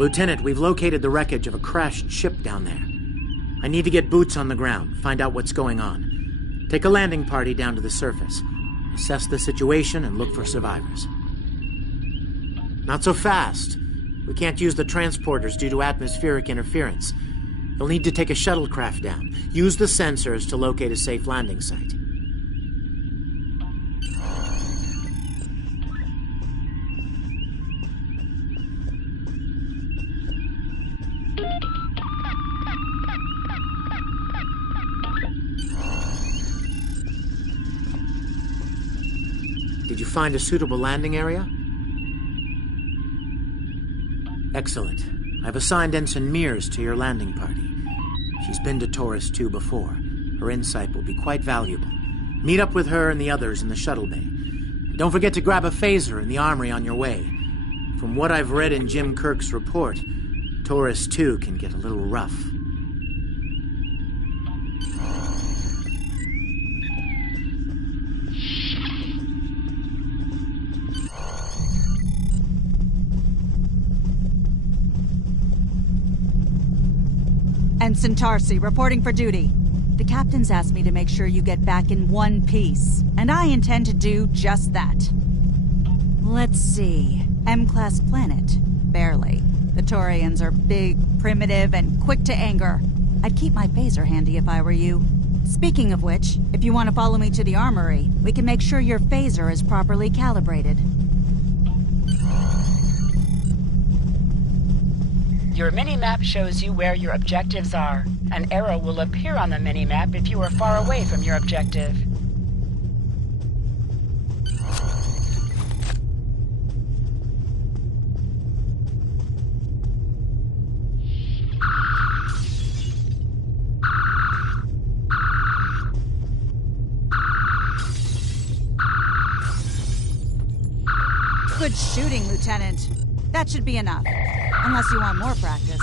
Lieutenant, we've located the wreckage of a crashed ship down there. I need to get boots on the ground, find out what's going on. Take a landing party down to the surface. Assess the situation and look for survivors. Not so fast. We can't use the transporters due to atmospheric interference. You'll need to take a shuttlecraft down. Use the sensors to locate a safe landing site. Did you find a suitable landing area? Excellent. I've assigned Ensign Mears to your landing party. She's been to Taurus 2 before. Her insight will be quite valuable. Meet up with her and the others in the shuttle bay. And don't forget to grab a phaser in the armory on your way. From what I've read in Jim Kirk's report, Taurus 2 can get a little rough. Ensign Tarsi, reporting for duty. The captain's asked me to make sure you get back in one piece, and I intend to do just that. Let's see. M-class planet? Barely. The Taurians are big, primitive, and quick to anger. I'd keep my phaser handy if I were you. Speaking of which, if you want to follow me to the armory, we can make sure your phaser is properly calibrated. Your mini-map shows you where your objectives are. An arrow will appear on the mini-map if you are far away from your objective. Good shooting, Lieutenant. That should be enough. Unless you want more practice.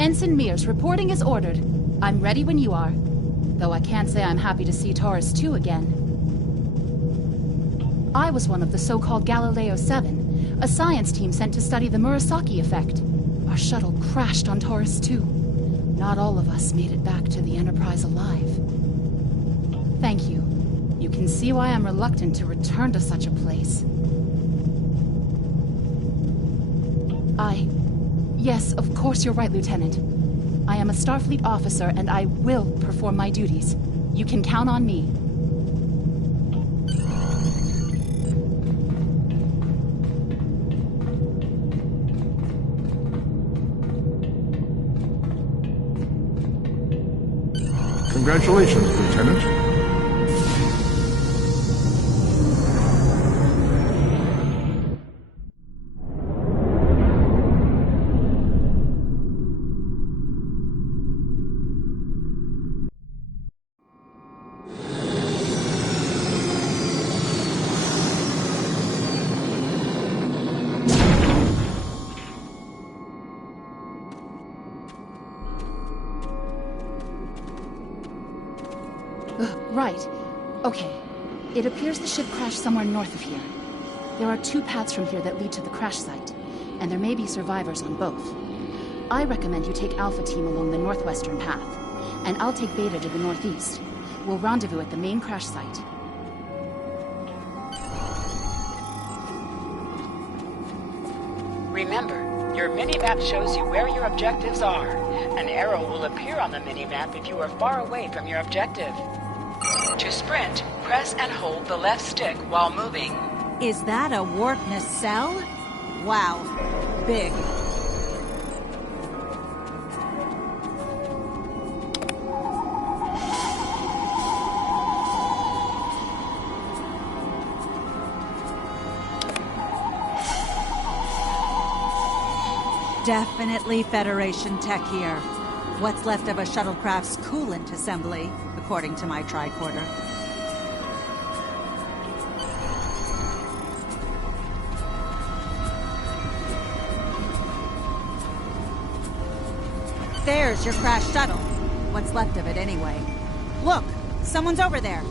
Ensign Mears, reporting as ordered. I'm ready when you are. Though I can't say I'm happy to see Taurus 2 again. I was one of the so-called Galileo 7, a science team sent to study the Murasaki effect. Our shuttle crashed on Taurus 2. Not all of us made it back to the Enterprise alive. Thank you. You can see why I'm reluctant to return to such a place. Yes, of course you're right, Lieutenant. I am a Starfleet officer, and I will perform my duties. You can count on me. Congratulations, Lieutenant. Right. Okay. It appears the ship crashed somewhere north of here. There are 2 paths from here that lead to the crash site, and there may be survivors on both. I recommend you take Alpha Team along the northwestern path, and I'll take Beta to the northeast. We'll rendezvous at the main crash site. Remember, your mini-map shows you where your objectives are. An arrow will appear on the mini-map if you are far away from your objective. To sprint, press and hold the left stick while moving. Is that a warp nacelle? Wow. Big. Definitely Federation tech here. What's left of a shuttlecraft's coolant assembly, according to my tricorder. There's your crashed shuttle. What's left of it, anyway. Look! Someone's over there.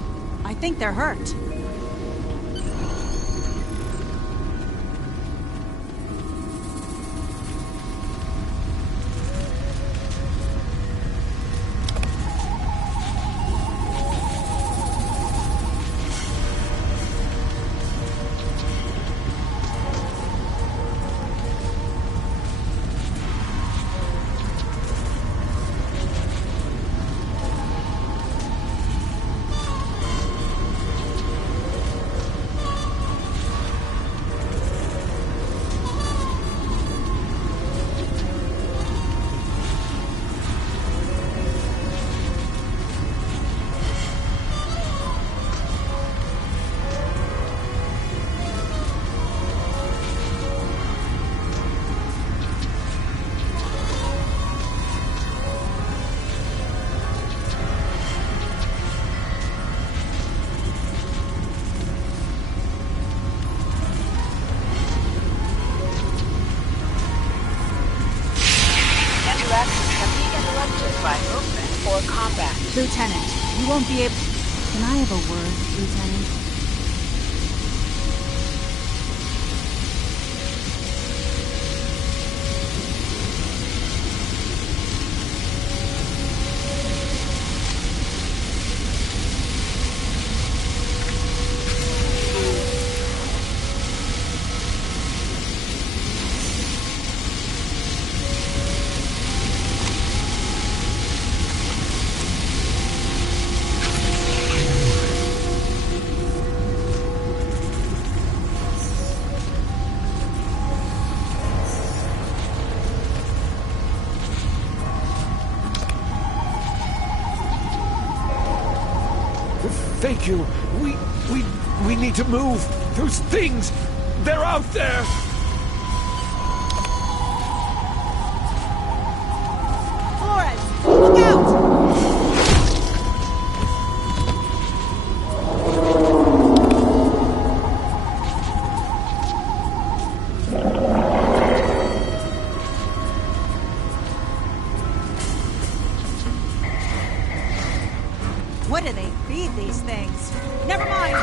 I think they're hurt. Lieutenant, you won't be able... Can I have a word, Lieutenant? Thank you. We need to move. Those things, they're out there. Flores, look out! What do they feed these things? Never mind!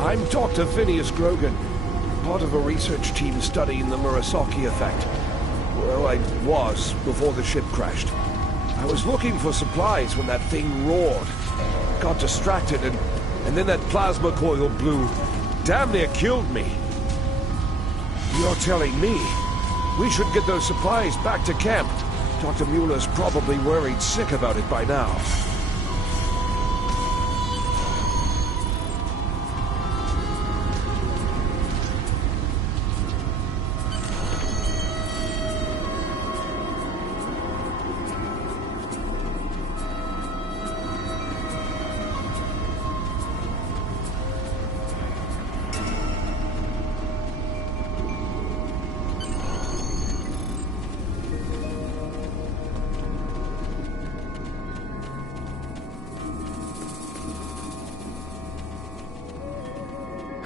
I'm Dr. Phineas Grogan, part of a research team studying the Murasaki effect. Well, I was before the ship crashed. I was looking for supplies when that thing roared. Got distracted and then that plasma coil blew. Damn near killed me. You're telling me we should get those supplies back to camp. Dr. Mueller's probably worried sick about it by now.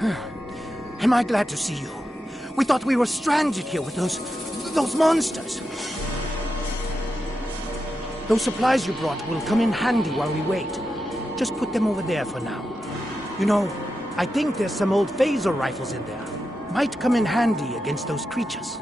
Am I glad to see you? We thought we were stranded here with those monsters. Those supplies you brought will come in handy while we wait. Just put them over there for now. You know, I think there's some old phaser rifles in there. Might come in handy against those creatures.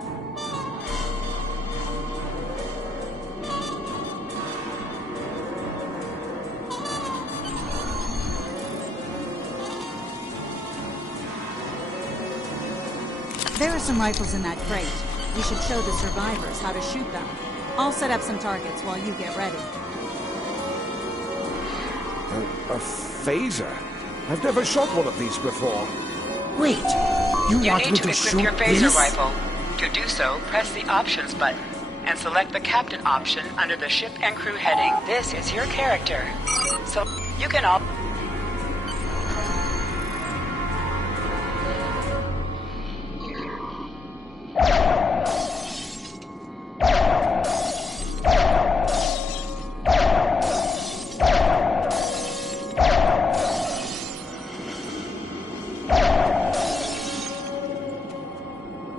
There are some rifles in that crate. We should show the survivors how to shoot them. I'll set up some targets while you get ready. A phaser? I've never shot one of these before. Wait, you want need me to to equip shoot your phaser this? rifle. To do so, press the Options button and select the Captain option under the Ship and Crew heading. This is your character. So you can all...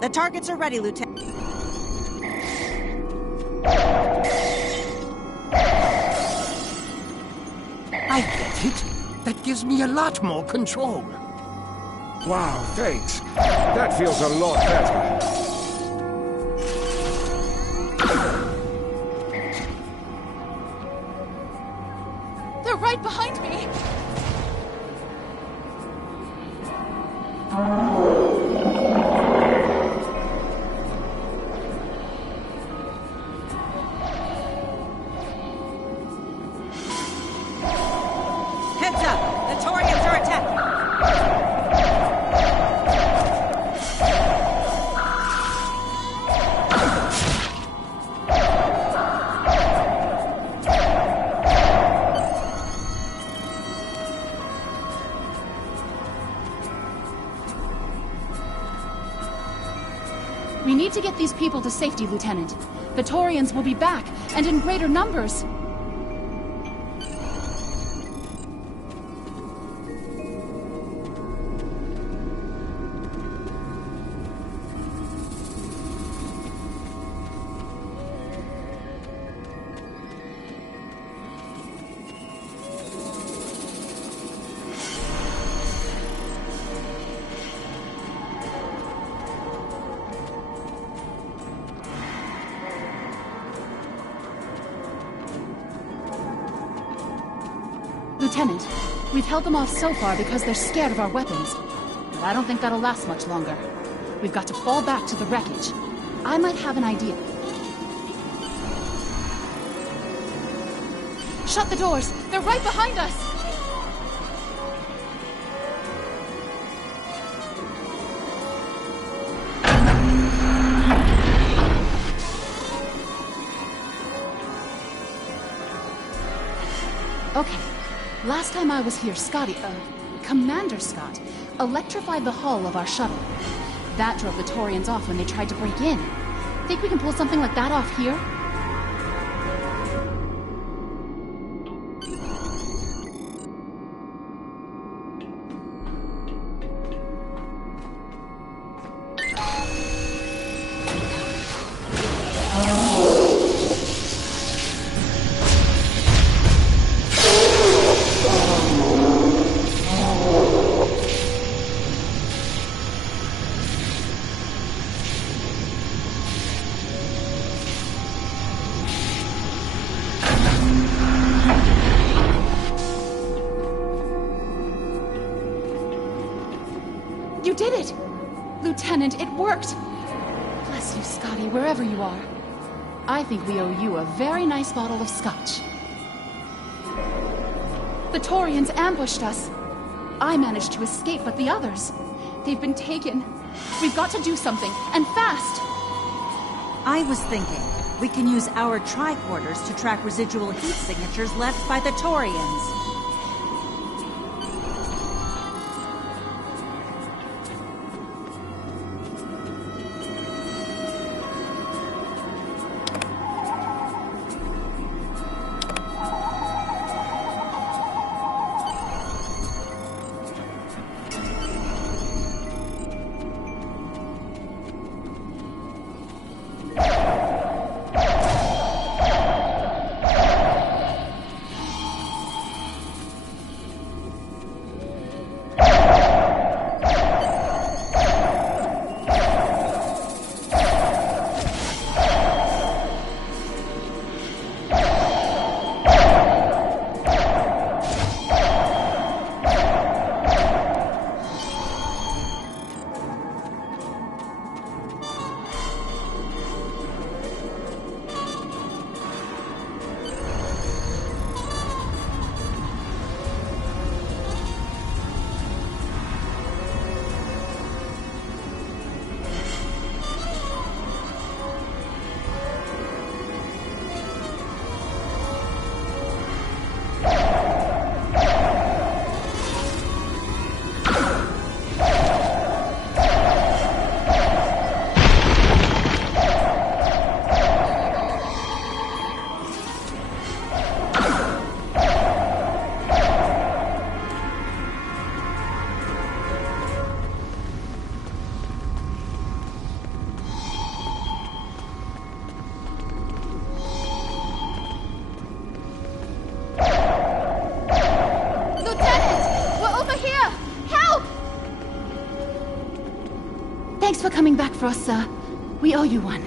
The targets are ready, Lieutenant. I get it. That gives me a lot more control. Wow, thanks. That feels a lot better. They're right behind me! Heads up! The Taurians are attacking! We need to get these people to safety, Lieutenant. The Taurians will be back, and in greater numbers. Lieutenant, we've held them off so far because they're scared of our weapons. But I don't think that'll last much longer. We've got to fall back to the wreckage. I might have an idea. Shut the doors! They're right behind us! Okay. Last time I was here, Commander Scott, electrified the hull of our shuttle. That drove the Taurians off when they tried to break in. Think we can pull something like that off here? You did it! Lieutenant, it worked! Bless you, Scotty, wherever you are. I think we owe you a very nice bottle of scotch. The Taurians ambushed us. I managed to escape, but the others... they've been taken. We've got to do something, and fast! I was thinking, we can use our tricorders to track residual heat signatures left by the Taurians. here! Help! Thanks for coming back for us, sir. We owe you one.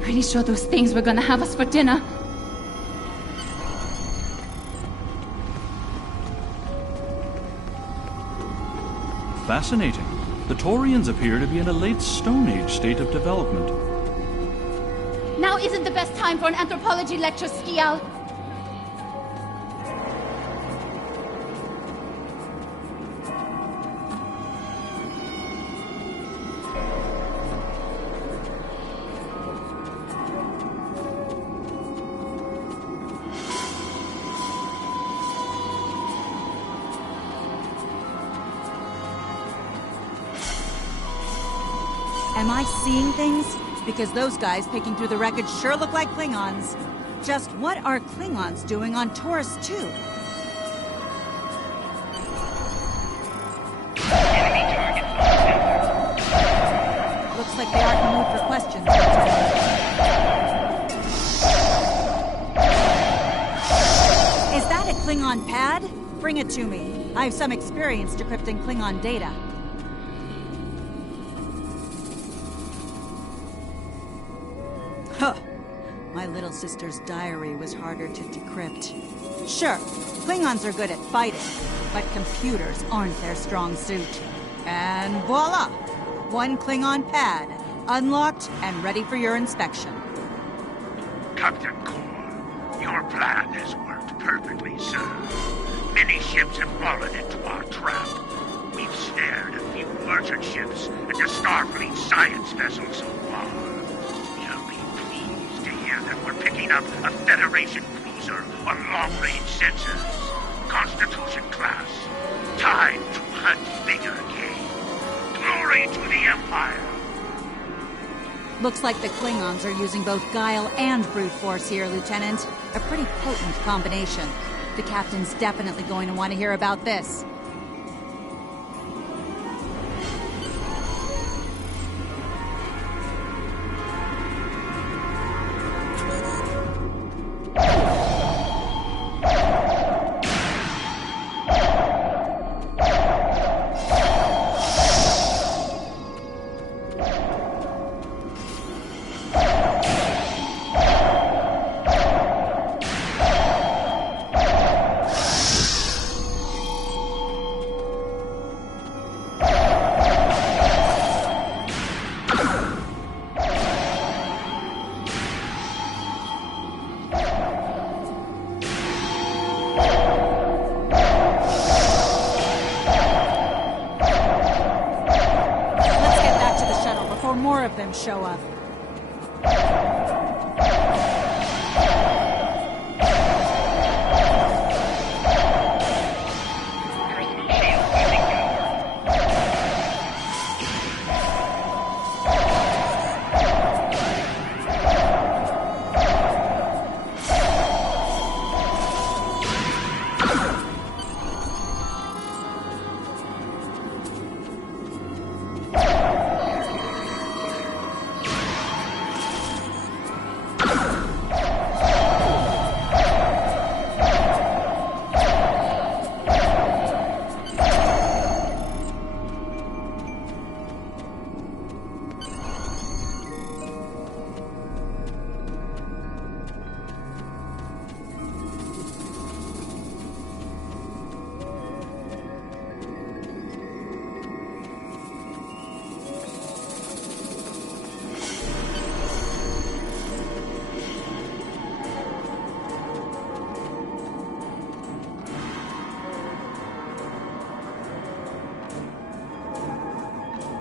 Pretty sure those things were gonna have us for dinner. Fascinating. The Taurians appear to be in a late Stone Age state of development. Now isn't the best time for an anthropology lecture, Skial. Am I seeing things? Because those guys picking through the wreckage sure look like Klingons. Just what are Klingons doing on Taurus 2? Looks like they aren't in the mood for questions. Is that a Klingon pad? Bring it to me. I have some experience decrypting Klingon data. Huh. My little sister's diary was harder to decrypt. Sure, Klingons are good at fighting, but computers aren't their strong suit. And voila! One Klingon pad, unlocked and ready for your inspection. Captain Core, your plan has worked perfectly, sir. Many ships have fallen into our trap. We've snared a few merchant ships and a Starfleet science vessel so far. That we're picking up a Federation cruiser on long-range sensors. Constitution class. Time to hunt bigger game. Glory to the Empire! Looks like the Klingons are using both guile and brute force here, Lieutenant. A pretty potent combination. The captain's definitely going to want to hear about this. Show up.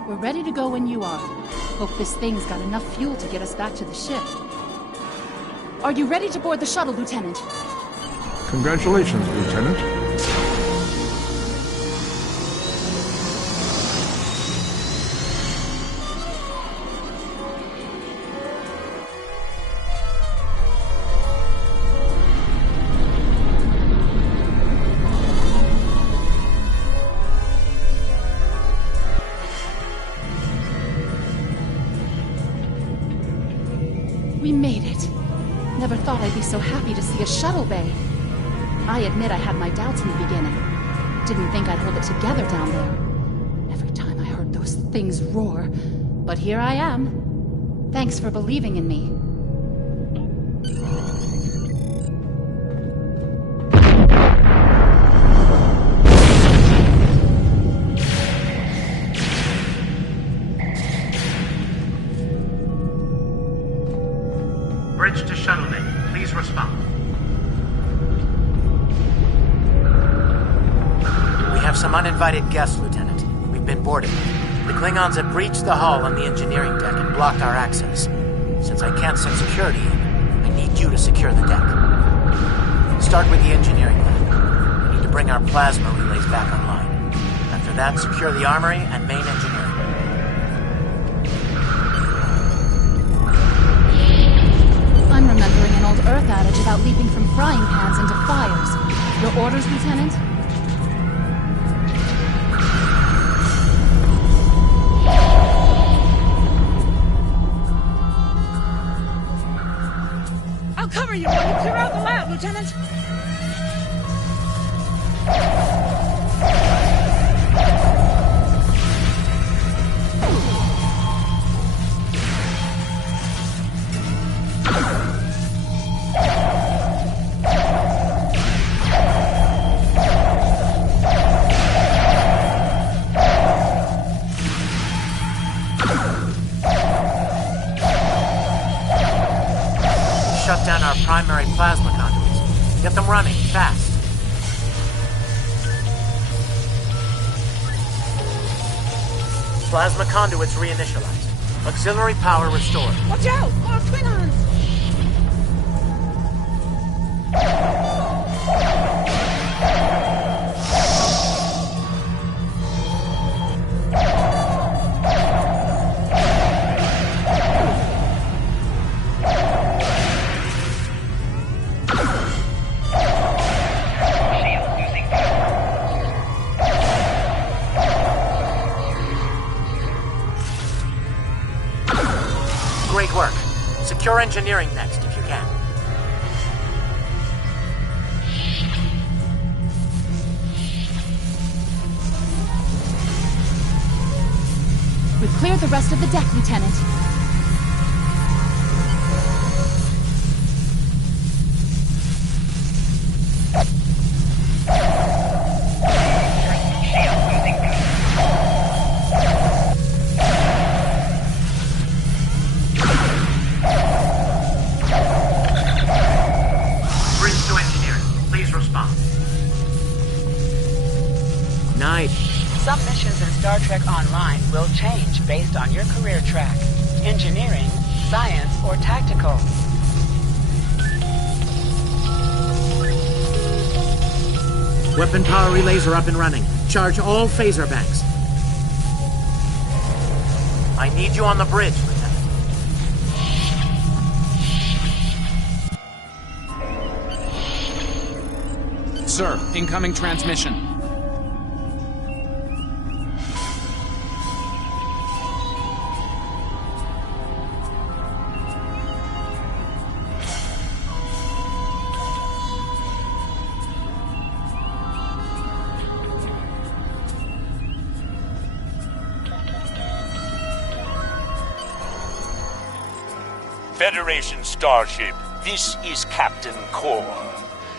We're ready to go when you are. Hope this thing's got enough fuel to get us back to the ship. Are you ready to board the shuttle, Lieutenant? Congratulations, Lieutenant. We made it. Never thought I'd be so happy to see a shuttle bay. I admit I had my doubts in the beginning. didn't think I'd hold it together down there. Every time I heard those things roar. But here I am. Thanks for believing in me. Bridge to shuttle bay. Please respond. We have some uninvited guests, Lieutenant. We've been boarded. The Klingons have breached the hull on the engineering deck and blocked our access. Since I can't send security in, I need you to secure the deck. Start with the engineering lab. We need to bring our plasma relays back online. After that, secure the armory and main engineering. I'm remembering an old Earth adage about leaping from frying pans into fires. Your orders, Lieutenant? I'll cover you while you clear out the lab, Lieutenant! Shut down our primary plasma conduits. Get them running, fast. Plasma conduits reinitialized. Auxiliary power restored. Watch out! More Klingons! Great work. Secure engineering next, if you can. We've cleared the rest of the deck, Lieutenant. Some missions in Star Trek Online will change based on your career track. Engineering, science, or tactical. Weapon power relays are up and running. Charge all phaser banks. I need you on the bridge, Lieutenant. Sir, incoming transmission. Federation starship, this is Captain Core.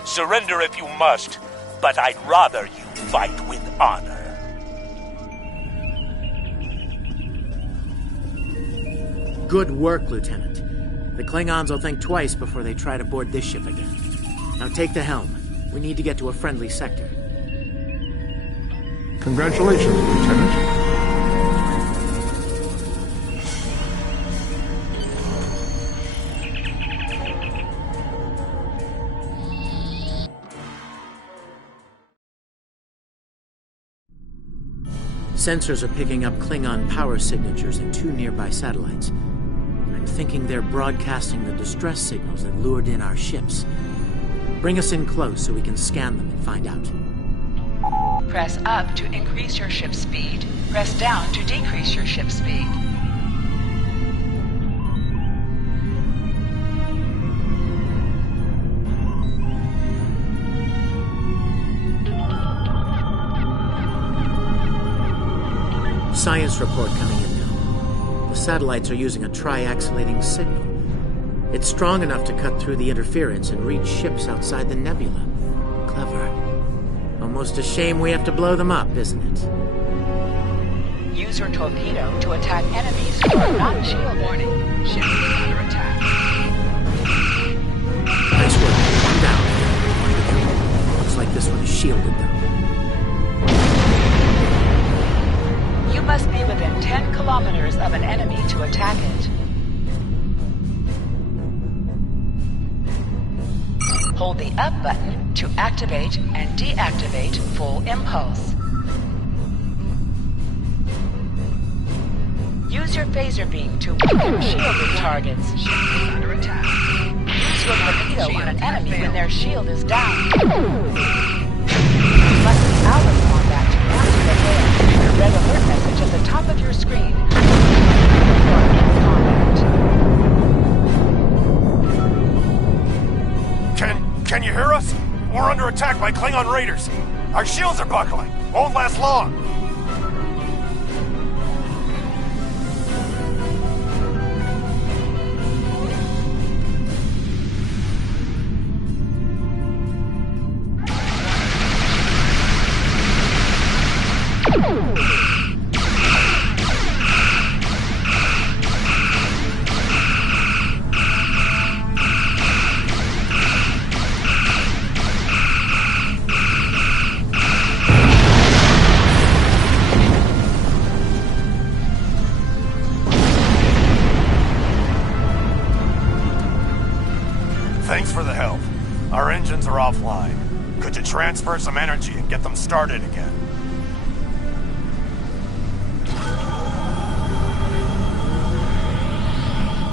Surrender if you must, but I'd rather you fight with honor. Good work, Lieutenant. The Klingons will think twice before they try to board this ship again. Now take the helm. We need to get to a friendly sector. Congratulations, Lieutenant. Sensors are picking up Klingon power signatures in 2 nearby satellites. I'm thinking they're broadcasting the distress signals that lured in our ships. Bring us in close so we can scan them and find out. Press up to increase your ship speed. Press down to decrease your ship speed. Science report coming in now. The satellites are using a triaxilating signal. It's strong enough to cut through the interference and reach ships outside the nebula. Clever. Almost a shame we have to blow them up, isn't it? Use your torpedo to attack enemies who are not shielded. Warning. Ship is under attack. Nice work. One down. Looks like this one is shielded, though. You must be within 10 kilometers of an enemy to attack it. Hold the up button to activate and deactivate full impulse. Use your phaser beam to weaken shielded targets. Shield is under attack. Use your torpedo on an enemy when their shield is down. Select the out of combat to answer the hail. The red alert message at the top of your screen. You are in combat. Can you hear us? We're under attack by Klingon raiders. Our shields are buckling. Won't last long. Thanks for the help. Our engines are offline. Could you transfer some energy and get them started again?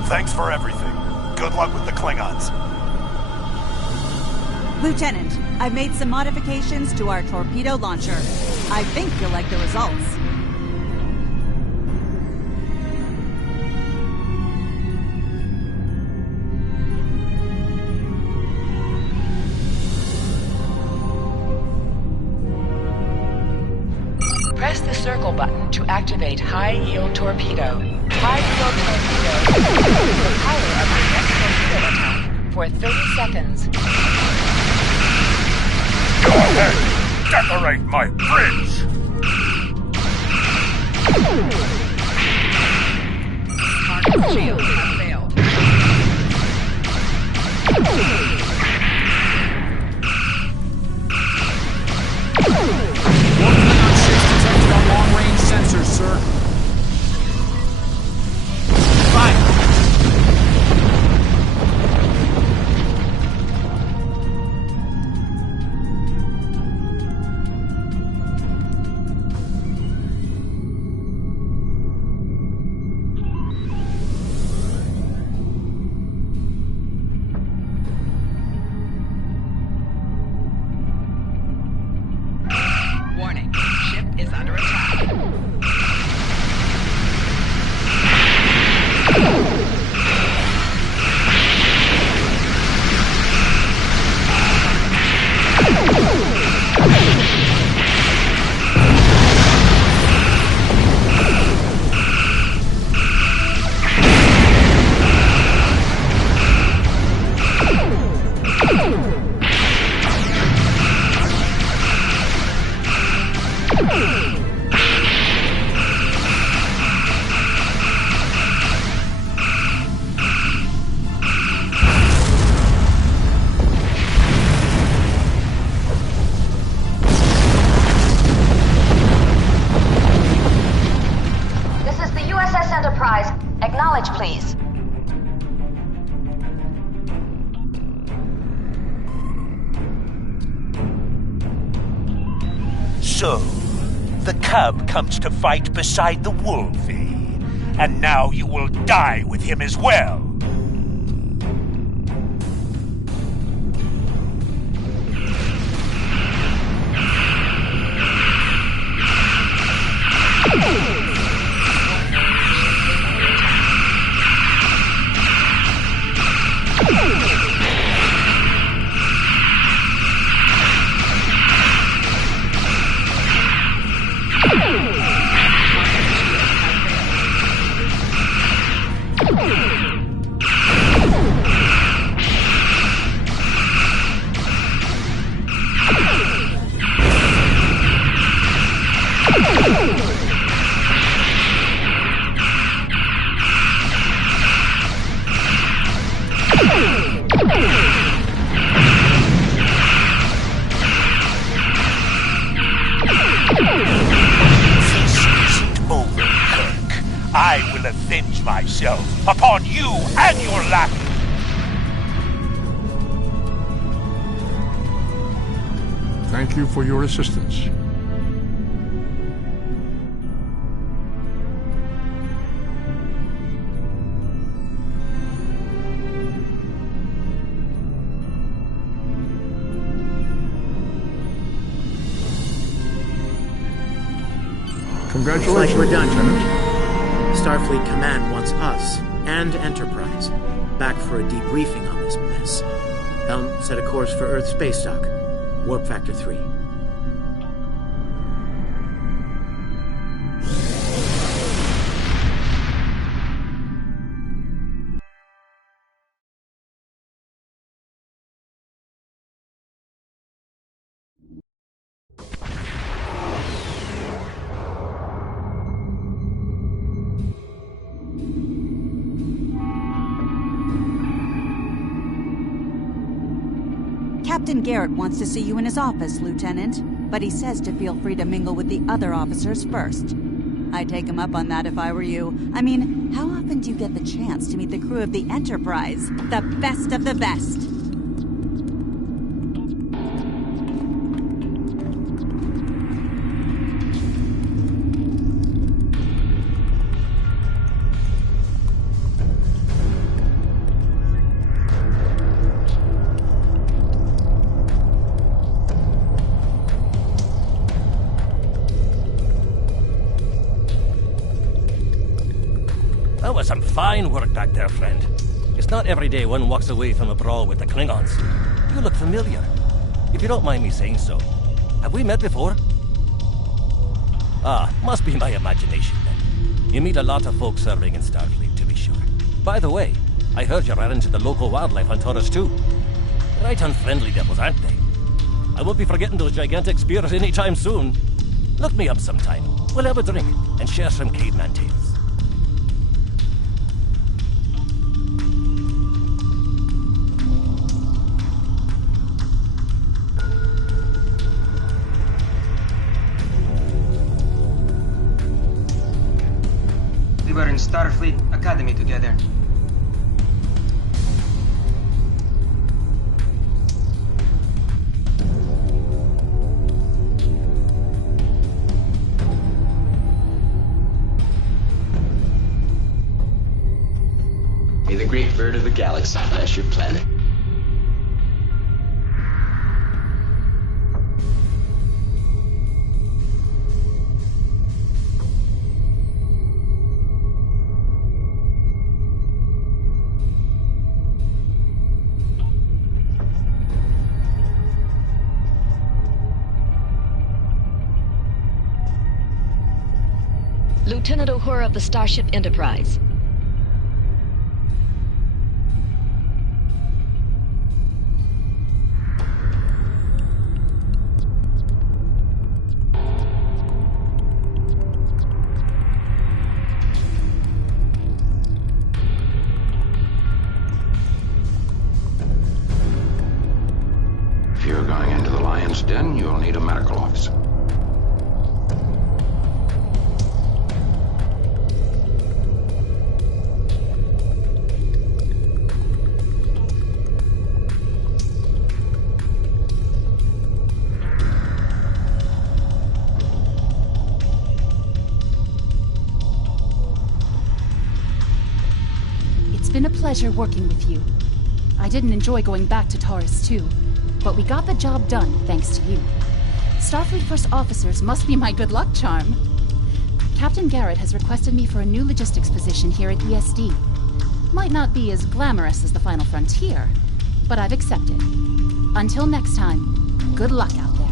Thanks for everything. Good luck with the Klingons. Lieutenant, I've made some modifications to our torpedo launcher. I think you'll like the results. Press the circle button to activate high-yield torpedo. High-yield torpedo is the power of the next torpedo attack for 30 seconds. Go ahead! Decorate my bridge! Target shield has failed. Long-range sensors, sir. Fire! Warning. Ship is under attack. This is the USS Enterprise. Acknowledge, please. So, the cub comes to fight beside the wolf, eh? And now you will die with him as well. I will avenge myself upon you and your lackey. Thank you for your assistance. Congratulations, Looks like we're done. Lieutenant. Starfleet Command wants us and Enterprise back for a debriefing on this mess. Helm, set a course for Earth space dock. Warp factor 3. Captain Garrett wants to see you in his office, Lieutenant, but he says to feel free to mingle with the other officers first. I'd take him up on that if I were you. I mean, how often do you get the chance to meet the crew of the Enterprise? The best of the best! That was some fine work back there, friend. It's not every day one walks away from a brawl with the Klingons. You look familiar. If you don't mind me saying so. Have we met before? Ah, must be my imagination then. You meet a lot of folks serving in Starfleet, to be sure. By the way, I heard you ran into the local wildlife on Taurus too. Right unfriendly devils, aren't they? I won't be forgetting those gigantic spears anytime soon. Look me up sometime. We'll have a drink and share some caveman tales. We were in Starfleet Academy together. May the great bird of the galaxy bless your planet. Lieutenant Uhura of the Starship Enterprise. If you're going into the Lion's Den, you'll need a medical officer. It's been a pleasure working with you. I didn't enjoy going back to Taurus too, but we got the job done thanks to you. Starfleet First Officers must be my good luck charm. Captain Garrett has requested me for a new logistics position here at ESD. Might not be as glamorous as the Final Frontier, but I've accepted. Until next time, good luck out there.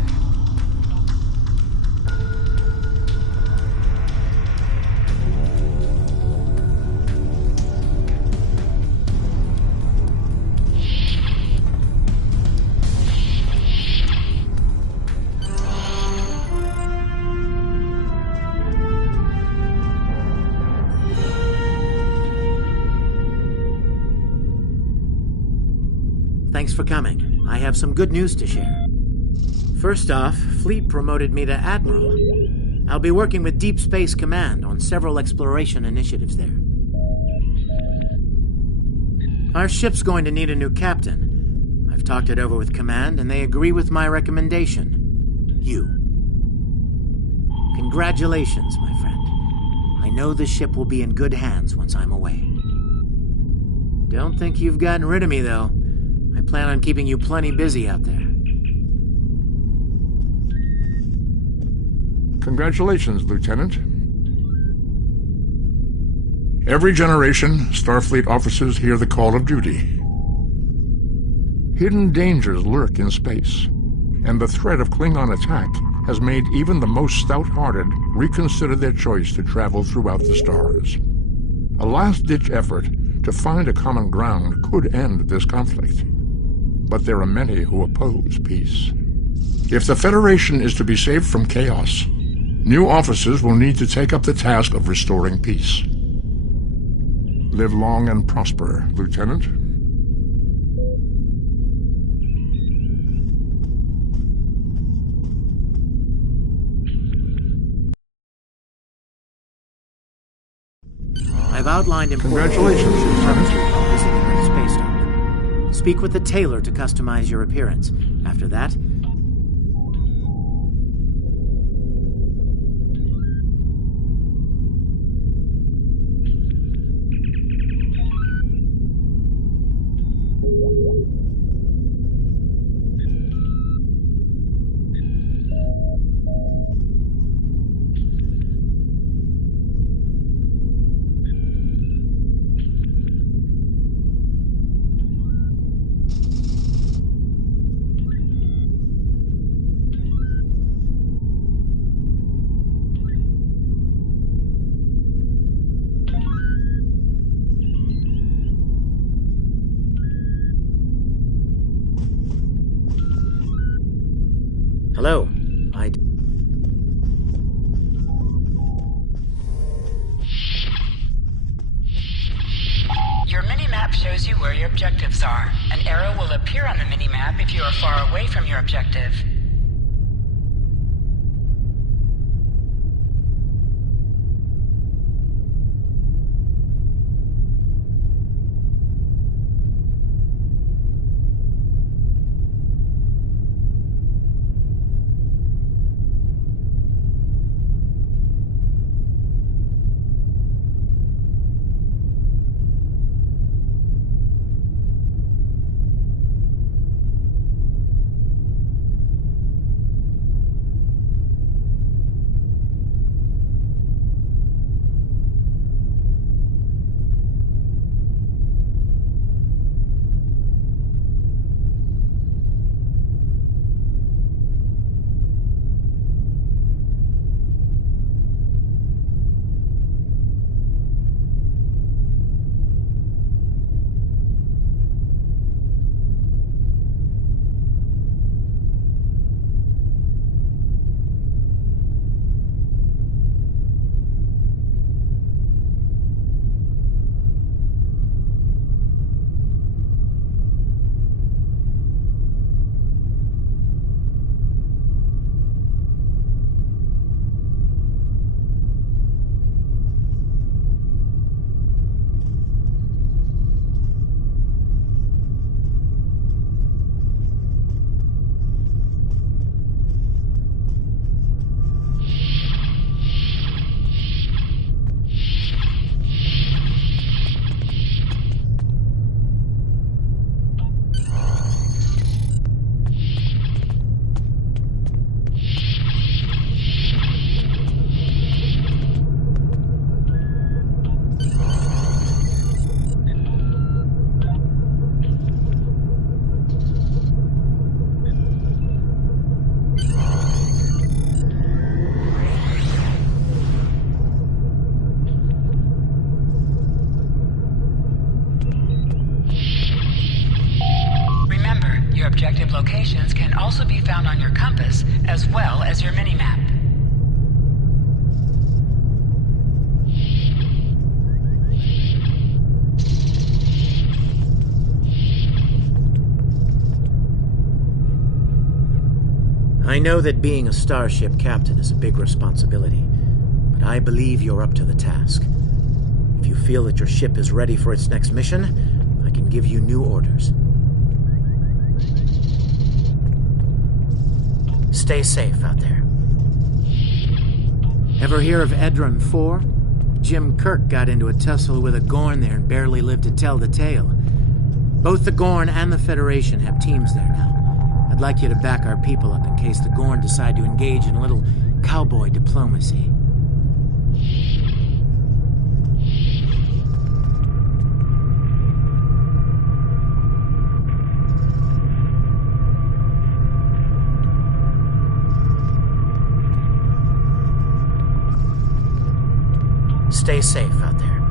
Thanks for coming. I have some good news to share. First off, Fleet promoted me to Admiral. I'll be working with Deep Space Command on several exploration initiatives there. Our ship's going to need a new captain. I've talked it over with Command, and they agree with my recommendation. You. Congratulations, my friend. I know the ship will be in good hands once I'm away. Don't think you've gotten rid of me, though. I plan on keeping you plenty busy out there. Congratulations, Lieutenant. Every generation, Starfleet officers hear the call of duty. Hidden dangers lurk in space, and the threat of Klingon attack has made even the most stout-hearted reconsider their choice to travel throughout the stars. A last-ditch effort to find a common ground could end this conflict, but there are many who oppose peace. If the Federation is to be saved from chaos, new officers will need to take up the task of restoring peace. Live long and prosper, Lieutenant. I've outlined important Congratulations, Lieutenant. visiting our space dock. Speak with the tailor to customize your appearance. After that, hello. Your mini-map shows you where your objectives are. An arrow will appear on the mini-map if you are far away from your objective. Your objective locations can also be found on your compass, as well as your mini-map. I know that being a starship captain is a big responsibility, but I believe you're up to the task. If you feel that your ship is ready for its next mission, I can give you new orders. Stay safe out there. Ever hear of Edron 4? Jim Kirk got into a tussle with a Gorn there and barely lived to tell the tale. Both the Gorn and the Federation have teams there now. I'd like you to back our people up in case the Gorn decide to engage in a little cowboy diplomacy. Stay safe out there.